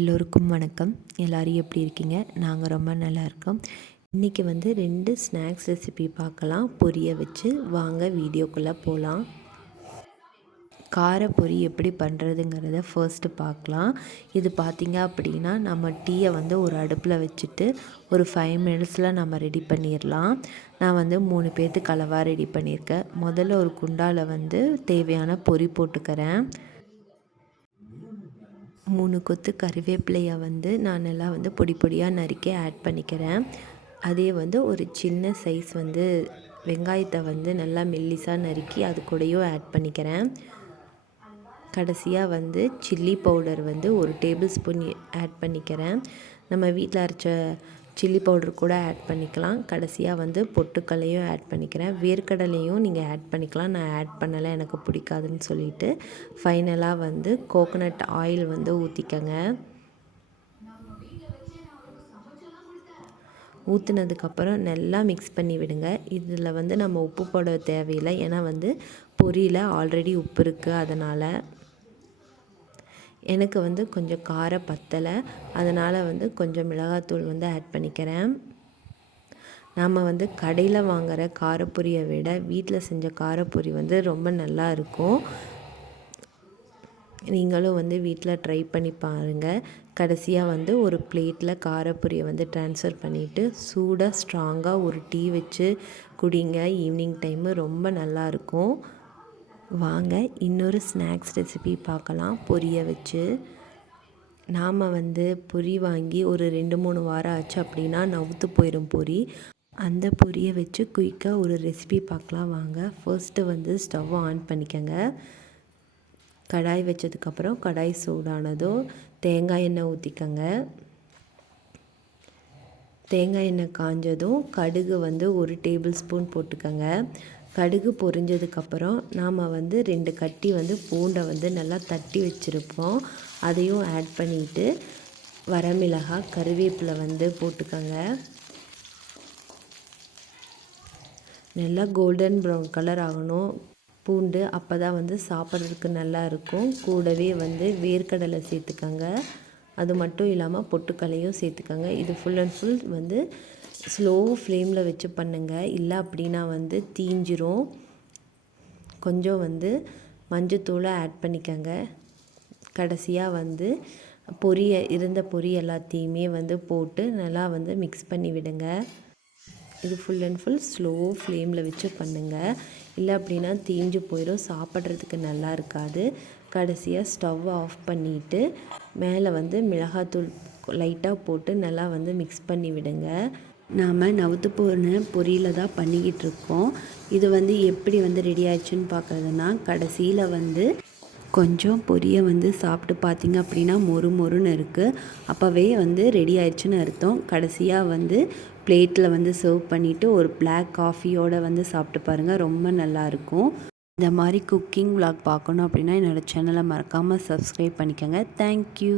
எல்லோருக்கும் வணக்கம். எல்லோரும் எப்படி இருக்கீங்க? நாங்கள் ரொம்ப நல்லா இருக்கோம். இன்றைக்கி வந்து ரெண்டு ஸ்நாக்ஸ் ரெசிபி பார்க்கலாம். பொரிய வச்சு வாங்க வீடியோக்குள்ளே போகலாம். கார பொரி எப்படி பண்ணுறதுங்கிறத ஃபர்ஸ்ட்டு பார்க்கலாம். இது பார்த்திங்க அப்படின்னா நம்ம டீயை வந்து ஒரு அடுப்பில் வச்சுட்டு ஒரு ஃபைவ் மினிட்ஸில் நம்ம ரெடி பண்ணிடலாம். நான் வந்து மூணு பேர்த்து கலவாக ரெடி பண்ணியிருக்கேன். முதல்ல ஒரு குண்டாவில் வந்து தேவையான பொரி போட்டுக்கிறேன். மூணு கொத்து கருவேப்பிலையை வந்து நான் நல்லா வந்து பொடி பொடியாக நறுக்கி ஆட் பண்ணிக்கிறேன். அதே வந்து ஒரு சின்ன சைஸ் வந்து வெங்காயத்தை வந்து நல்லா மெல்லிசாக நறுக்கி அது கூடயும் ஆட் பண்ணிக்கிறேன். கடைசியாக வந்து சில்லி பவுடர் வந்து ஒரு டேபிள் ஸ்பூன் ஆட் பண்ணிக்கிறேன். நம்ம வீட்டில் அரைச்ச சில்லி பவுடர் கூட ஆட் பண்ணிக்கலாம். கடைசியாக வந்து பொட்டுக்கல்லையும் ஆட் பண்ணிக்கிறேன். வேர்க்கடலையும் நீங்கள் ஆட் பண்ணிக்கலாம். நான் ஆட் பண்ணலை எனக்கு பிடிக்காதுன்னு சொல்லிட்டு. ஃபைனலாக வந்து கோகோனட் ஆயில் வந்து ஊற்றிக்கங்க ஊற்றுனதுக்கப்புறம் நல்லா மிக்ஸ் பண்ணி விடுங்க. இதில் வந்து நம்ம உப்பு போட தேவையில்லை. ஏன்னா வந்து பொரியில் ஆல்ரெடி உப்பு இருக்குது அதனால் எனக்கு வந்து கொஞ்சம் காரம் பத்தலை. அதனால் வந்து கொஞ்சம் மிளகாத்தூள் வந்து ஆட் பண்ணிக்கிறேன். நாம் வந்து கடையில் வாங்குகிற காரப்பொரியை விட வீட்டில் செஞ்ச காரப்பொரி வந்து ரொம்ப நல்லா இருக்கும். நீங்களும் வந்து வீட்டில் ட்ரை பண்ணி பாருங்கள் கடைசியாக வந்து ஒரு பிளேட்டில் காரப்பொரியை வந்து ட்ரான்ஸ்ஃபர் பண்ணிவிட்டு சூடாக ஸ்ட்ராங்காக ஒரு டீ வச்சு குடிங்க. ஈவினிங் டைமு ரொம்ப நல்லாயிருக்கும் வாங்க இன்னொரு ஸ்நாக்ஸ் ரெசிபி பார்க்கலாம். பொரியை வச்சு. நாம் வந்து பொரி வாங்கி ஒரு ரெண்டு மூணு வாரம் ஆச்சு அப்படின்னா நவுத்து போயிடும் பொரி. அந்த பொரியை வச்சு குயிக்காக ஒரு ரெசிபி பார்க்கலாம். வாங்க ஃபர்ஸ்ட்டு வந்து ஸ்டவ் ஆன் பண்ணிக்கோங்க. கடாய் வச்சதுக்கப்புறம் கடாய் சூடானதும் தேங்காய் எண்ணெய் ஊற்றிக்கங்க தேங்காய் எண்ணெய் காஞ்சதும் கடுகு வந்து ஒரு டேபிள் ஸ்பூன் போட்டுக்கோங்க. கடுகு பொரிஞ்சதுக்கப்புறம் நாம் வந்து ரெண்டு கட்டி வந்து பூண்டை வந்து நல்லா தட்டி வச்சுருப்போம். அதையும் ஆட் பண்ணிவிட்டு வரமிளகாய் கருவேப்பிலை வந்து போட்டுக்கோங்க. நல்லா கோல்டன் ப்ரௌன் கலர் ஆகணும். பூண்டு அப்போ தான் வந்து சாப்பிட்றதுக்கு நல்லா இருக்கும். கூடவே வந்து வேர்க்கடலை சேர்த்துக்கோங்க. அது மட்டும் இல்லாமல் பொட்டுக்கலையும் சேர்த்துக்கோங்க. இது ஃபுல் அண்ட் ஃபுல் வந்து ஸ்லோ ஃப்ளேமில் வச்சு பண்ணுங்கள் இல்லை அப்படின்னா வந்து தீஞ்சிரும். கொஞ்சம் வந்து மஞ்சத்தூளை ஆட் பண்ணிக்கோங்க. கடைசியாக வந்து பொரிய இருந்த பொரி எல்லாத்தையுமே வந்து போட்டு நல்லா வந்து மிக்ஸ் பண்ணி விடுங்க. இது ஃபுல் அண்ட் ஃபுல் ஸ்லோ ஃப்ளேமில் வச்சு பண்ணுங்கள் இல்லை அப்படின்னா தீஞ்சு போயிடும் சாப்பிட்றதுக்கு நல்லா இருக்காது. கடைசியாக ஸ்டவ் ஆஃப் பண்ணிவிட்டு மேலே வந்து மிளகாத்தூள் லைட்டாக போட்டு நல்லா வந்து மிக்ஸ் பண்ணி விடுங்க. நாம் நவுத்து போன பொரியில் தான் பண்ணிக்கிட்டு இருக்கோம். இது வந்து எப்படி வந்து ரெடி ஆயிடுச்சுன்னு பார்க்குறதுனா கடைசியில் வந்து கொஞ்சம் பொரியை வந்து சாப்பிட்டு பார்த்தீங்க அப்படின்னா மொறு மொறுன்னு இருக்குது அப்போவே வந்து ரெடி ஆயிடுச்சுன்னு அர்த்தம். கடைசியாக வந்து பிளேட்டில் வந்து சர்வ் பண்ணிவிட்டு ஒரு பிளாக் காஃபியோடு வந்து சாப்பிட்டு பாருங்கள் ரொம்ப நல்லாயிருக்கும் இந்த மாதிரி குக்கிங் விளாக் பார்க்கணும் அப்படின்னா என்னோடய சேனலை மறக்காமல் சப்ஸ்கிரைப் பண்ணிக்கோங்க. தேங்க்யூ